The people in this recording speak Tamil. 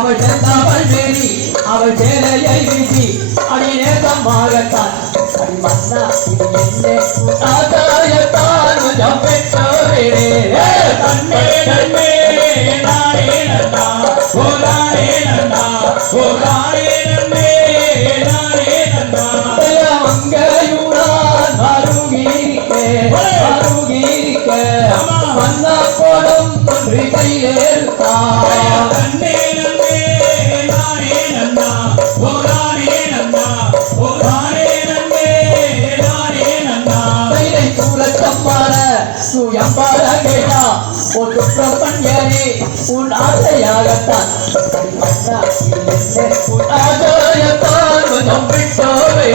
அவள் செந்தாமல் வேணி அவள் சேலையை வீசி அடி நேசமாகத்தான் அடி மன்னா இது என்ன ஆதாயத்தான் கொஞ்சம் பெற்றோரே நன்னே நன்னே நானே நன்னா ஓ நானே நன்னா ஓ நானே நன்னே நானே நன்னா மங்கையூரான் அருகிருக்கே மன்னா கோடம் ஒன்று கையேற்றான் நன்னே நன்னே நானே நன்னா ஓ நானே நன்னா ஓ நானே நன்னே நானே நன்னா கையை சூழத்தம்மான சுயம்பார கேட்டா ஒரு பிரபஞ்சனே உன் ஆசையாகத்தான் மன்னா உன் ஆசையத்தான் கொஞ்சம் விட்டோரே